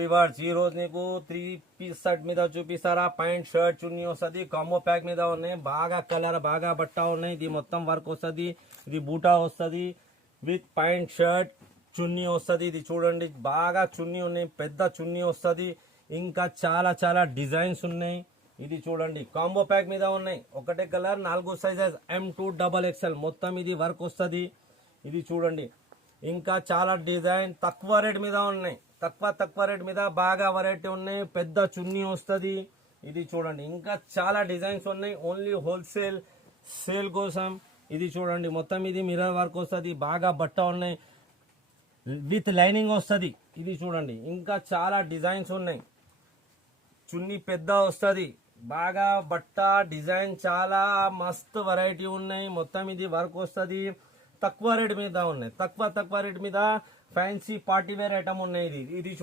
వివాడ్స్ ఈ రోజు నీకు 3 పీస్ సెట్ మీద చూపిస్తారా. ప్యాంట్ షర్ట్ చున్నీ వస్తుంది, కాంబో ప్యాక్ మీద ఉన్నాయి. బాగా కలర్ బాగా బట్ట ఉన్నాయి. ఇది మొత్తం వర్క్ వస్తుంది. ఇది బూటా వస్తుంది విత్ ప్యాంట్ షర్ట్ చున్నీ వస్తుంది. ఇది చూడండి బాగా చున్నీ ఉన్నాయి, పెద్ద చున్నీ వస్తుంది. ఇంకా చాలా చాలా డిజైన్స్ ఉన్నాయి. ఇది చూడండి కాంబో ప్యాక్ మీద ఉన్నాయి. ఒకటే కలర్ 4 సైజెస్ M2XXL మొత్తం ఇది వర్క్ వస్తుంది. ఇది చూడండి ఇంకా చాలా డిజైన్ తక్కువ రేట్ మీద ఉన్నాయి. తక్కువ రేట్ మీద బాగా వెరైటీ ఉన్నాయి. పెద్ద చున్నీ వస్తుంది. ఇది చూడండి ఇంకా చాలా డిజైన్స్ ఉన్నాయి. ఓన్లీ హోల్సేల్ సేల్ కోసం. ఇది చూడండి మొత్తం ఇది మిర్రర్ వర్క్ వస్తుంది. బాగా బట్ట ఉన్నాయి విత్ లైనింగ్ వస్తుంది. ఇది చూడండి ఇంకా చాలా డిజైన్స్ ఉన్నాయి. చున్నీ పెద్ద వస్తుంది. బాగా బట్ట డిజైన్ చాలా మస్తు వెరైటీ ఉన్నాయి. మొత్తం ఇది వర్క్ వస్తుంది. తక్కువ రేట్ మీద ఉన్నాయి. తక్కువ రేట్ మీద ఫ్యాన్సీ పార్టీ వేర్ ఐటమ్ ఉన్నాయి. ఇది చూడండి.